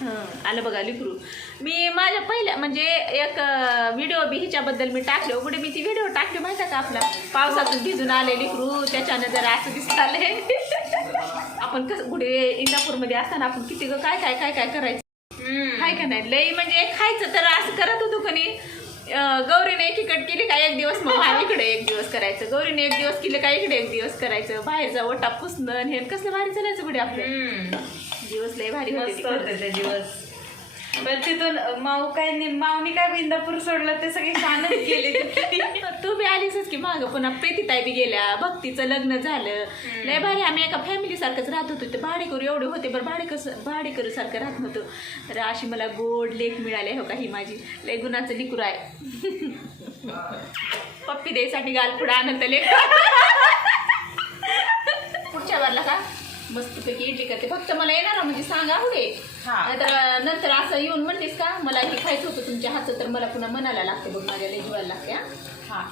हं, आलं बघा लिकरू. मी माझ्या पहिल्या म्हणजे एक व्हिडिओ बी हिच्याबद्दल मी टाकले. उघडे मी ती व्हिडिओ टाकली माहिती आहे का आपल्या? पावसातून भिजून आले लिकरू त्याच्यानं जरा असं दिसत आले आपण कसं कुठे इंदापूरमध्ये असताना आपण किती ग काय काय काय काय करायचं? काय का नाही? लई म्हणजे खायचं तर असं करत होतो कणी गौरीने एकीकडे केली का एक दिवस? मग हा इकडे एक दिवस करायचं. गौरीने एक दिवस केलं का इकडे एक दिवस करायचं? बाहेरचा ओटा पुसणं हे कसलं भारी चालायचं कुठे आपलं. दिवस लय भारी मस्त. होते ते दिवस. पण तिथून माऊ काय माऊनी काय इंदापूर सोडलं ते सगळे शानच गेले तू. बी आलीसच की माग पुन्हा प्रीतीताई बी गेल्या भक्तीचं लग्न झालं. लय भारी आम्ही एका फॅमिली सारखंच राहत होतो. ते भाडेकरू एवढे होते बरं भाडेकरू भाडेकरू सारखं राहत नव्हतो. तर अशी मला गोड लेख मिळाले हो का ही माझी. लय गुणाचं लिकूर आहे. पप्पी द्यायसाठी गाल पुढे आनंद लेख. पुढच्या वारला का? मस्तपैकी इडली करते. फक्त मला येणार म्हणजे सांगा हा. तर नंतर असं येऊन म्हणतेस का मला हे खायचं होतं तुमच्या हातचं तर मला पुन्हा म्हणायला लागते बघ माझ्या जीवाला लागते हा.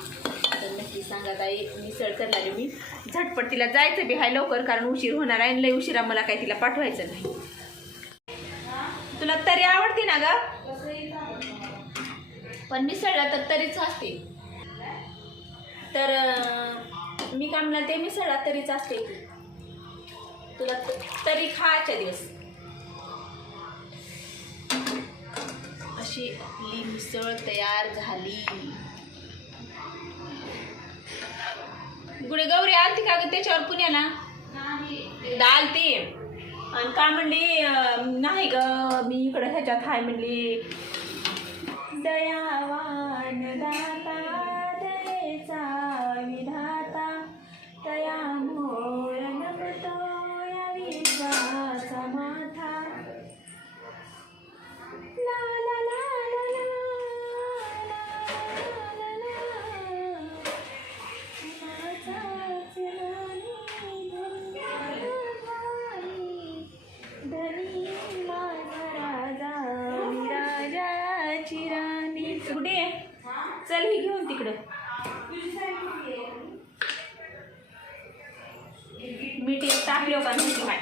तर नक्की सांगा ताई मिसळ करणार आहे मी. झटपट तिला जायचं बी हाय लवकर कारण उशीर होणार आहे आणि लय उशिरा मला काय तिला पाठवायचं नाही. तुला तरी आवडते ना ग? पण मिसळला तर तरीच असते. तर मी काय म्हणलं ते मिसळला तरीच असते तुला तरी खायच्या दिवस. अशी आपली मिसळ तयार झाली. गुडे गौरी आलती का ग त्याच्यावर पुण्याला? आलती आणि का म्हणली नाही ग मी इकडं ह्याच्यात हाय म्हणली. दयावान दाता तिकडं मीठ टाकलो का नाही? माय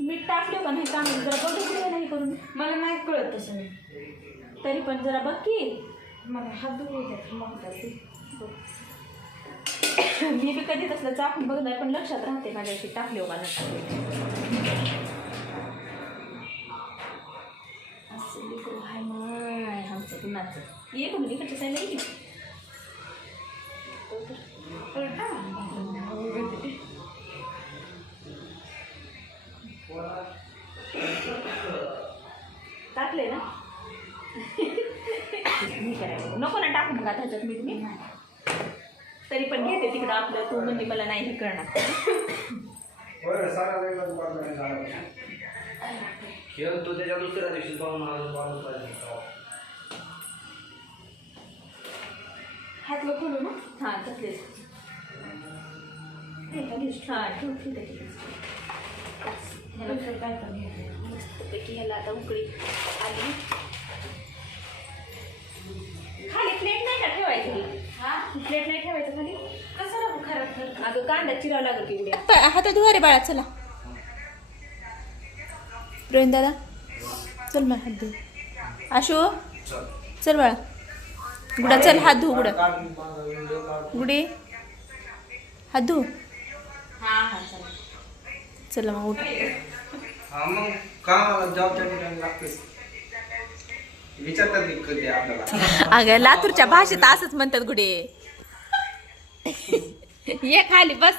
मीठ टाकलो का नाही? चांगलं. जरा बघ बरं नाही करून? मला नाही कळत तसं. तरी पण जरा बघ की. मला हात मग करते. मी बी कधी तसलं चाकून नाही पण लक्षात राहते माझ्याशी टाकले का नसतं असं हाय माय आमचं कुणाचं ये का म्हणजे इकडच्या साईडला ये. टाकले ना मी करायचं नको ना टाकू मग आता ह्याच्यात मी तरी पण घेते तिकडं आपलं तू म्हणजे मला नाही हे करणार. खेळ तो त्याच्या दुसऱ्या दिवशी पाहून आलो पाहून पाहिजे हात लोक खोलू ना? हां तसलेच हां ठेव ह्याला तर काय मस्तपैकी ह्याला आता उकळी आली. खाली प्लेट नाही का ठेवायची? प्लेट नाही ठेवायचं खाली? कसं खरं अगं कांदा चिरावं लागल की उद्या. हातात धुवा रे बाळा चला. रोहित दादा चल मग हात धु आशू चल बाळा. गुडा चल हात धु गुडा गुडी हात धु. चला मग उठ. अगं लातूरच्या भाषेत असंच म्हणतात गुडे. ये खाली बस.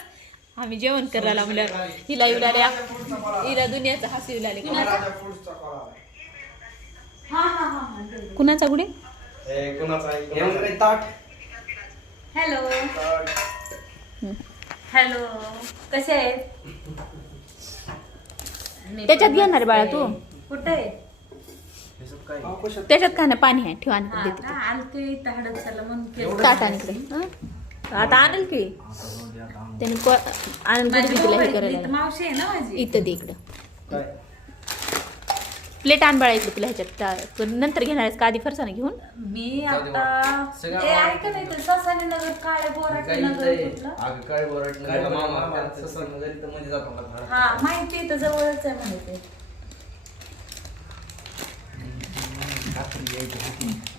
आम्ही जेवण करायला म्हणल्यावर हिला येऊ लागले. हिला दुनियाचा हसू येऊ लागले. कुणाचा गुडे? कुणाचा आहे? म्हणते ताट हॅलो. हॅलो कसे आहेत त्याच्यात घेणार बाळा तू कुठे हे काय? हा? त्याच्यात का ना पाणी आहे ठेवा आणि हा देते का? आलते इथं हडपसरला म्हणून केलं. ताट हं? आता आणल की त्याने हे इथं मावशी आहे ना माझी इथं दे इकडं काय? प्लेट आण बाळा इकडे तुला ह्याच्यात. ता- तू नंतर घेणार आहेस का आधी फरसाना घेऊन? मी आता सगळं ते आवडतं. ऐका नाही तर ससाने नगर काळे बोराटे नगर कुठलं? अगं काय बोराट काय मामा मामा, त्यांचं सण घरी तर मध्ये जातो मला. हा माहिती आहे तर जवळच आहे ते.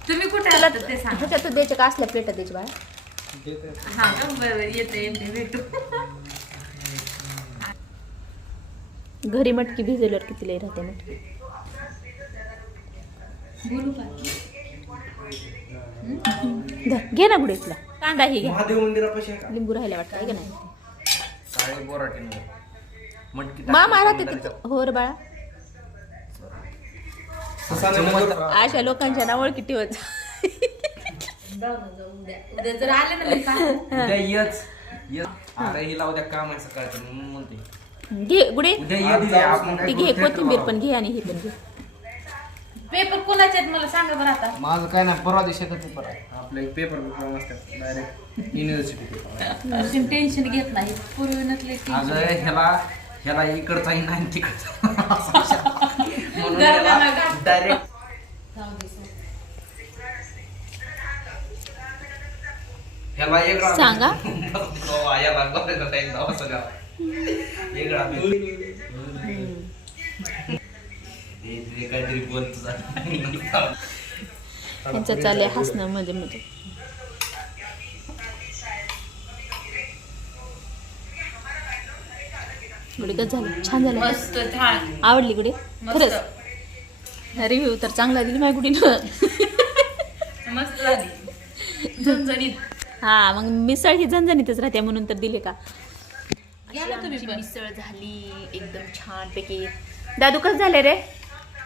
तुम्ही कुठे आलात ते सांगा. ह्याच्यात द्यायचे का? असल्या प्लेटात द्यायचे बाळा. हा का बरं येते येते भेटू. घरी मटकी भिजवल्यावर किती लई राहते मटकी. घे ना गुडे तुला. कांदा ही घ्या महादेव मंदिरापाशी आहे का? लिंबू राहायला वाटतं आहे का नाही? काळे बोराटे मटकी मामा राहते तिथं. हो रे बाळा. अशा लोकांच्या ना ओळखी ठेवत जाऊ उद्या. उद्या जर आले ना मी सांगू. उद्या येच. येच. अरे हिला उद्या काम आहे सकाळचं म्हणून म्हणते घे गुडे उद्या आपण ती घे कोथिंबीर पण घे आणि हे पण घे. पेपर कोणाचे आहेत मला सांगा बरं आता माझं काय नाही परवा दिवशी पेपर आहे आपले पेपर पेपर असतात डायरेक्ट युनिव्हर्सिटी पेपर टेन्शन घेत नाही पूर्वीनतले अगं ह्याला ह्याला इकडचाही नाही तिकडचा म्हणून ह्याला. डायरेक्ट ह्याला एक राग- सांगा. हो, याला बघायचा time जावा सगळा. एक राग. तरी बोल तुझा त्यांचं चाललंय हसणं मध्ये मध्ये गुडे कसं झालं छान झालं मस्त. छान आवडली गुडे खरंच रिव्ह्यू तर चांगला दिली माझ्या गुडीनं मस्त झाली झणझणीत हा मग मिसळ ही. झणझणीतच राहते म्हणून तर दिले का तुम्ही मिसळ झाली एकदम छान पैकी दादू कसं झाले रे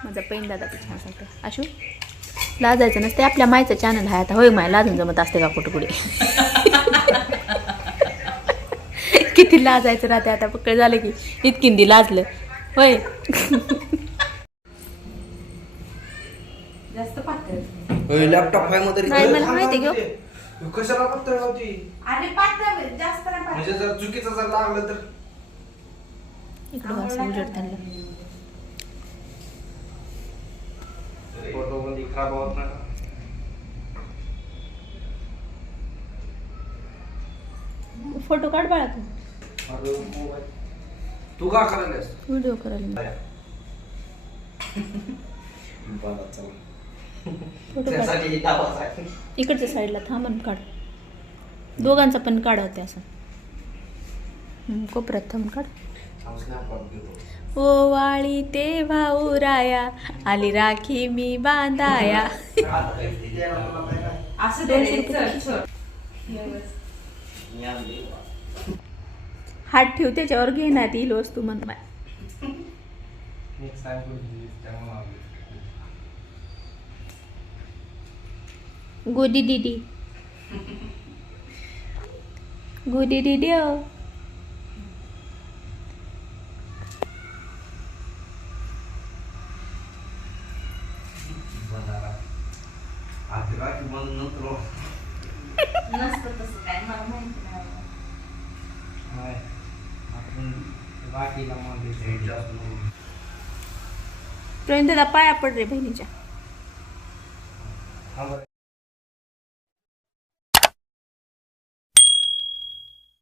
माझा पैन दादा पण छान सांगतो आशू लाजायचं नसते आपल्या मायचं चॅनल आहे आता. होय माय लाजून जमत असते का कुठं कुठे किती लाजायचं राहते आता पक्कड झालं की. इतकिंदी लाजलं. होय. जास्त पातळ. लॅपटॉप नाही, मला माहिती आहे कशाला पत्तर होती? आणि पातळ जास्त नाही पातळ. म्हणजे जर चुकीचं जर लागलं तर? इकडं असं उजेड त्यांना. खराब होत नाही फोटो काढ बाळा तू. अरे मोबाईल. तू का करायलास व्हिडिओ करायला. बरं, चला. फोटो काढ. त्यासाठी. इकडच्या साईडला थांबून काढ. दोघांचा पण काढ होते असं. हम्म, कोपऱ्यात थांबून काढ. थांब, घेतो. ओ वाळी ते भाऊ राया आली राखी मी बांधाया असं दे रे, चल, चल. हात ठेव त्याच्यावर घेण्यात येईल वस्तू म्हण बाय Next time करू दे, त्यामुळे आवडेल. गोदी दिदी गोदी दिदी ओ. बंधारा. आधी राखी बांधून नंतर नसतं तसं काय मला माहिती नाही नाही. आपण राखीला मध्ये साईड जास्त नको. प्रवीण दादा पाया पड रे बहिणीच्या.